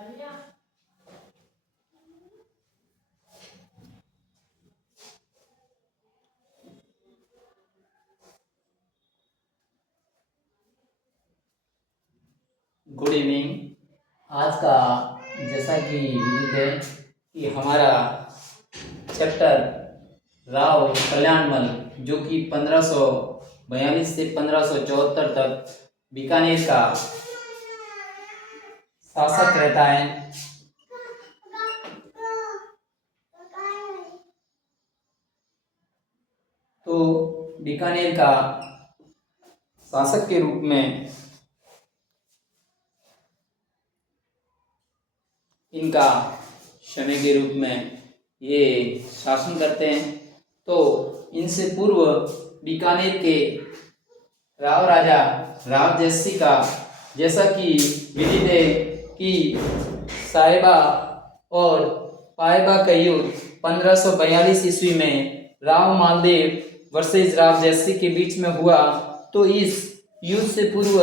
Good evening. आज का जैसा कि विदित है कि हमारा चैप्टर राव कल्याणमल जो कि 1542 से 1574 तक बीकानेर का शासक रहता है। तो बीकानेर का शासक के रूप में इनका समय के रूप में ये शासन करते हैं। तो इनसे पूर्व बीकानेर के राव राजा राव जयसिंह का जैसा कि विदित है कि साहिबा और पाइबा का युद्ध 1542 ईस्वी में राव मालदेव वर्सेस राव जयसिंह के बीच में हुआ। तो इस युद्ध से पूर्व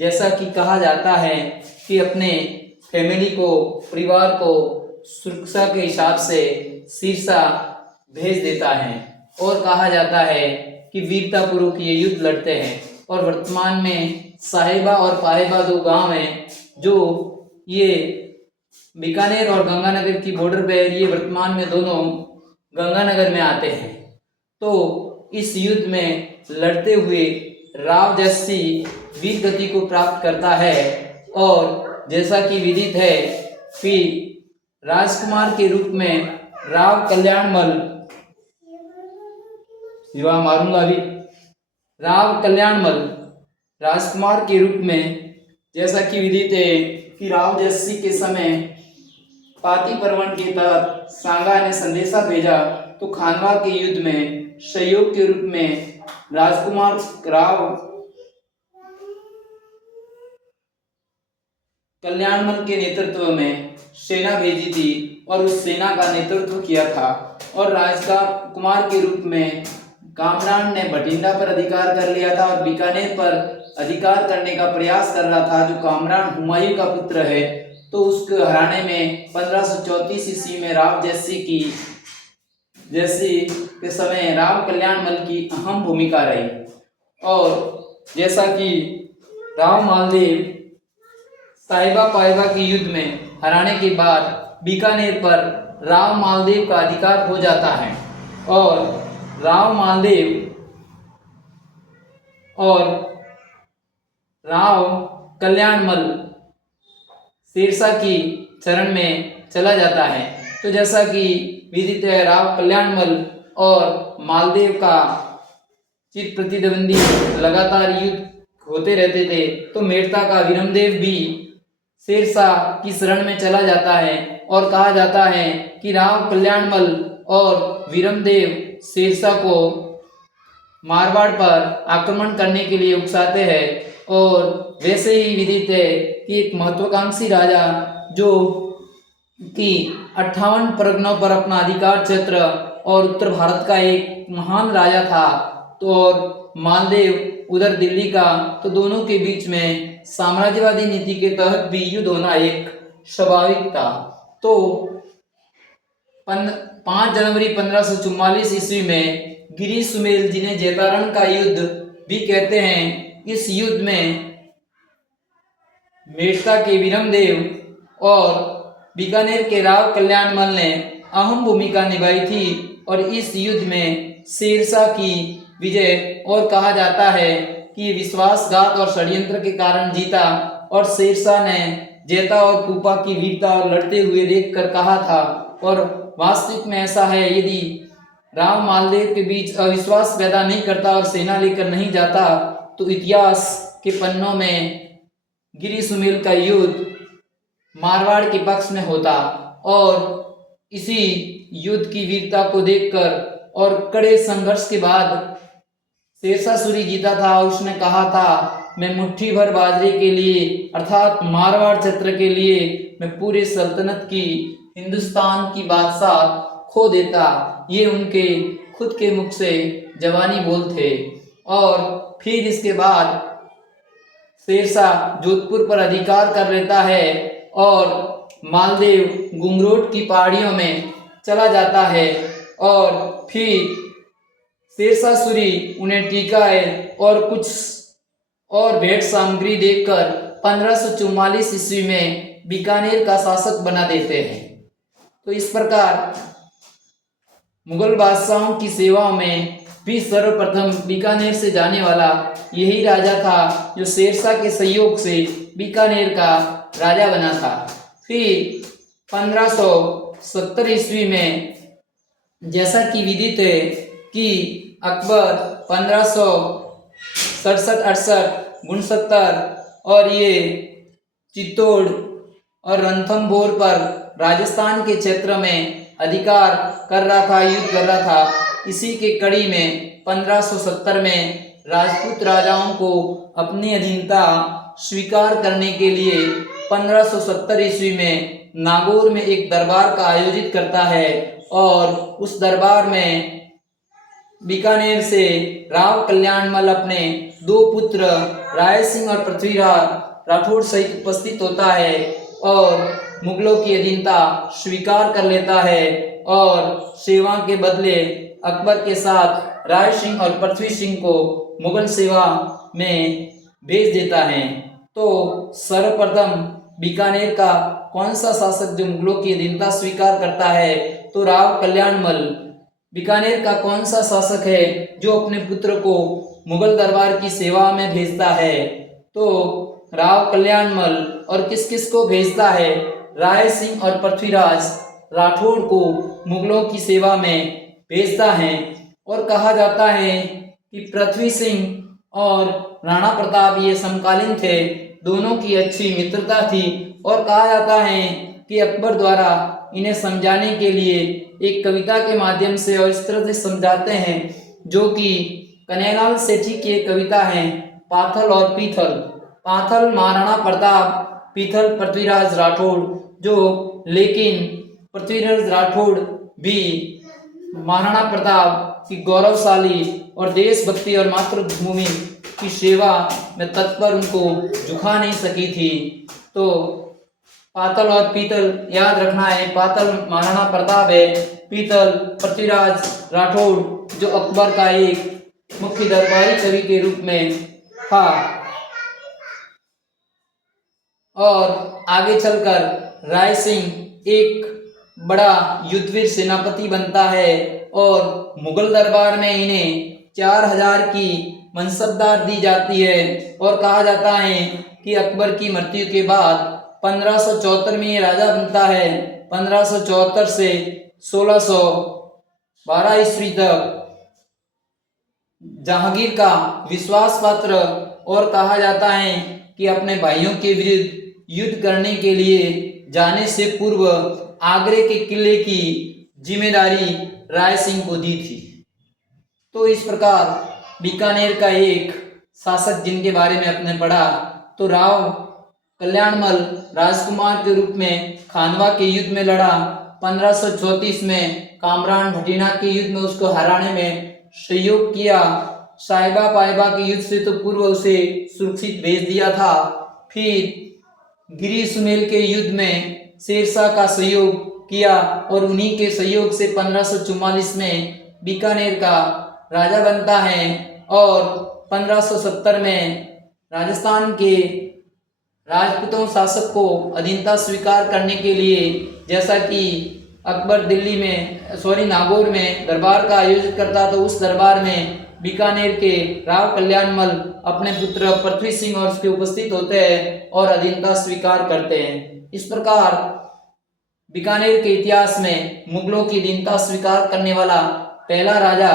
जैसा कि कहा जाता है कि अपने फैमिली को, परिवार को सुरक्षा के हिसाब से सिरसा भेज देता है और कहा जाता है कि वीरतापूर्वक ये युद्ध लड़ते हैं। और वर्तमान में साहिबा और पाहिबा दो गांव हैं जो ये बीकानेर और गंगानगर की बॉर्डर पे, ये वर्तमान में दोनों गंगानगर में आते हैं। तो इस युद्ध में लड़ते हुए राव जयसिंह वीर गति को प्राप्त करता है और जैसा कि विदित है कि राजकुमार के रूप में राव कल्याणमल, विवाह मारूंगा अभी, राव कल्याणमल राजकुमार के रूप में जैसा कि विदित है कि राव जयसिंह के समय पाती पर्वन के तहत सांगा ने संदेशा भेजा। तो खानवा के युद्ध में सहयोग के रूप में राजकुमार राव कल्याणमल के नेतृत्व में सेना भेजी थी और उस सेना का नेतृत्व किया था। और राजकुमार के रूप में कामरान ने भटिंडा पर अधिकार कर लिया था और बीकानेर पर अधिकार करने का प्रयास कर रहा था, जो कामरान हुमायूं का पुत्र है। तो उसको हराने में 1534 ईस्वी में राव जयसिंह के समय राव कल्याणमल की अहम भूमिका रही। और जैसा कि राव मालदेव साहिबा पाइबा के युद्ध में हराने के बाद बीकानेर पर राव मालदेव का अधिकार हो जाता है और राव मालदेव और राव कल्याणमल सिरसा की चरण में चला जाता है। तो जैसा कि विदित है, राव कल्याणमल और मालदेव का चिर प्रतिद्वंदी लगातार युद्ध होते रहते थे। तो मेड़ता का वीरमदेव भी सिरसा की शरण में चला जाता है और कहा जाता है कि राव कल्याणमल और वीरमदेव सिरसा को मारवाड़ पर आक्रमण करने के लिए उकसाते हैं। और वैसे ही विदित है कि एक महत्वाकांक्षी राजा जो कि 58 परगनों पर अपना अधिकार क्षेत्र और उत्तर भारत का एक महान राजा था, तो और मालदेव उधर दिल्ली का, तो दोनों के बीच में साम्राज्यवादी नीति के तहत भी युद्ध होना एक स्वाभाविक था। तो 5 जनवरी 1544 ईस्वी में गिरी सुमेल, जिन्हें जैतारण का युद्ध भी कहते हैं, इस युद्ध में मेड़ता के वीरमदेव और बीकानेर के राव कल्याणमल ने अहम भूमिका निभाई थी और इस युद्ध में सिरसा की विजय, और कहा जाता है कि विश्वासघात और षड्यंत्र के कारण जीता। और सिरसा ने जैता और कुपा की वीरता और लड़ते हुए देखकर कहा था, और वास्तविक में ऐसा है, यदि राव मालदेव के बीच अविश्वास पैदा नहीं करता और सेना लेकर नहीं जाता तो इतिहास के पन्नों में गिरी सुमेल का युद्ध मारवाड़ के पक्ष में होता। और इसी युद्ध की वीरता को देखकर और कड़े संघर्ष के बाद शेरशाह जीता था। उसने कहा था, मैं मुट्ठी भर बाजरे के लिए अर्थात मारवाड़ क्षेत्र के लिए मैं पूरे सल्तनत की, हिंदुस्तान की बादशाह खो देता। ये उनके खुद के मुख से जवानी बोल थे। और फिर इसके बाद शेरशाह जोधपुर पर अधिकार कर लेता है और मालदेव गुंगरोट की पहाड़ियों में चला जाता है और फिर शेरशाह सूरी उन्हें टिकाए और कुछ और भेंट सामग्री देकर 1544 ईस्वी में बीकानेर का शासक बना देते हैं। तो इस प्रकार मुगल बादशाहों की सेवाओं में भी सर्वप्रथम बीकानेर से जाने वाला यही राजा था जो शेरशाह के सहयोग से बीकानेर का राजा बना था। फिर 1570 ईस्वी में जैसा कि विदित है कि अकबर 1567-68 और ये चित्तौड़ और रणथंभौर पर राजस्थान के क्षेत्र में अधिकार कर रहा था, युद्ध कर रहा था। इसी के कड़ी में 1570 में राजपूत राजाओं को अपनी अधीनता स्वीकार करने के लिए 1570 ईस्वी में नागौर में एक दरबार का आयोजित करता है और उस दरबार में बीकानेर से राव कल्याणमल अपने दो पुत्र राय सिंह और पृथ्वीराज राठौड़ सहित उपस्थित होता है और मुगलों की अधीनता स्वीकार कर लेता है और सेवा के बदले अकबर के साथ राय सिंह और पृथ्वी सिंह को मुगल सेवा में भेज देता है। तो सर्वप्रथम बीकानेर का कौन सा शासक जो मुगलों की अधीनता स्वीकार करता है? तो राव कल्याणमल। बीकानेर का कौन सा शासक है जो अपने पुत्र को मुगल दरबार की सेवा में भेजता है? तो राव कल्याणमल। और किस किस को भेजता है? राय सिंह और पृथ्वीराज राठौड़ को मुगलों की सेवा में भेजता है। और कहा जाता है कि पृथ्वी सिंह और राणा प्रताप ये समकालीन थे, दोनों की अच्छी मित्रता थी और कहा जाता है कि अकबर द्वारा इन्हें समझाने के लिए एक कविता के माध्यम से और इस तरह से समझाते हैं जो कि कन्हैयालाल सेठी की एक कविता है, पाथल और पीथल। पाथल महाराणा प्रताप, पीथल पृथ्वीराज राठौड़, जो लेकिन पृथ्वीराज राठौड़ भी महाराणा प्रताप की गौरवशाली और देशभक्ति और मातृभूमि की सेवा में तत्पर उनको झुका नहीं सकी थी। तो पातल और पीतल याद रखना है। पातल महाराणा प्रताप है, पीतल पृथ्वीराज राठौड़ जो अकबर का एक मुख्य दरबारी कवि के रूप में था। और आगे चलकर राय सिंह एक बड़ा युद्धवीर सेनापति बनता है और मुगल दरबार में इन्हें 4000 की मनसबदार दी जाती है और कहा जाता है कि अकबर की मृत्यु के बाद 1574 में ये राजा बनता है। 1574 से 1612 ईस्वी तक जहांगीर का विश्वास पात्र और कहा जाता है कि अपने भाइयों के विरुद्ध युद्ध करने के लिए जाने से पूर्व आगरे के किले की जिम्मेदारी राय सिंह को दी थी। तो इस प्रकार बीकानेर का एक शासक जिनके बारे में आपने पढ़ा, तो राव कल्याणमल राजकुमार के रूप में खानवा के युद्ध में लड़ा। 1534 में कामरान भटीना के युद्ध में उसको हराने में सहयोग किया। साहिबा पाइबा के युद्ध से तो पूर्व उसे सुरक्षित भेज दिया था। फिर गिरी सुमेल के युद्ध में शेरशाह का सहयोग किया और उन्हीं के सहयोग से 1544 में बीकानेर का राजा बनता है। और 1570 में राजस्थान के राजपूतों शासक को अधीनता स्वीकार करने के लिए, जैसा कि अकबर दिल्ली में नागौर में दरबार का आयोजित करता, तो उस दरबार में बीकानेर के राव कल्याणमल अपने पुत्र पृथ्वी सिंह और उसके उपस्थित होते हैं और अधीनता स्वीकार करते हैं। इस प्रकार बीकानेर के इतिहास में मुगलों की अधीनता स्वीकार करने वाला पहला राजा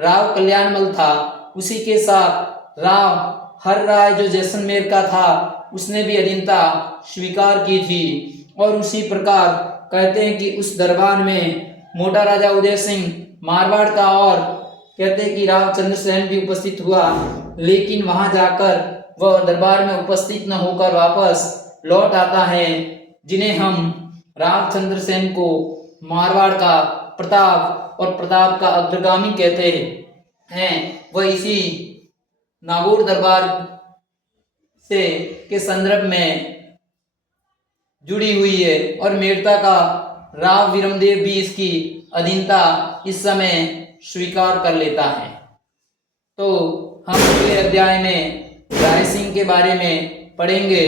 राव कल्याणमल था। उसी के साथ राव हर राय जो जैसलमेर का था, उसने भी अधीनता स्वीकार की थी। और उसी प्रकार कहते हैं कि उस दरबार में मोटा राजा उदय सिंह मारवाड़ का और कहते हैं कि राव चंद्रसेन भी उपस्थित हुआ, लेकिन वहां जाकर वह दरबार में उपस्थित न होकर वापस लौट आता है, जिन्हें हम राव चंद्रसेन को मारवाड़ का प्रताप और प्रताप का अग्रगामी कहते हैं। वह इसी नागौर दरबार से के संदर्भ में जुड़ी हुई है और मेड़ता का राव विरमदेव भी इसकी अधीनता इस समय स्वीकार कर लेता है। तो हम अगले अध्याय में राय सिंह के बारे में पढ़ेंगे,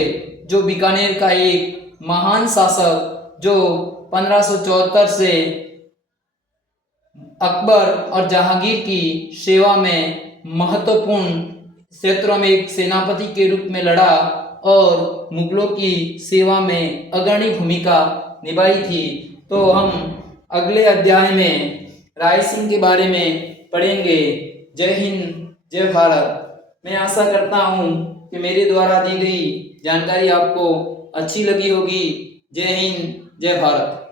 जो बीकानेर का एक महान शासक जो 1574 से अकबर और जहांगीर की सेवा में महत्वपूर्ण क्षेत्रों में एक सेनापति के रूप में लड़ा और मुगलों की सेवा में अग्रणी भूमिका निभाई थी। तो हम अगले अध्याय में राय सिंह के बारे में पढ़ेंगे। जय हिंद, जय भारत। मैं आशा करता हूँ कि मेरे द्वारा दी गई जानकारी आपको अच्छी लगी होगी। जय हिंद, जय भारत।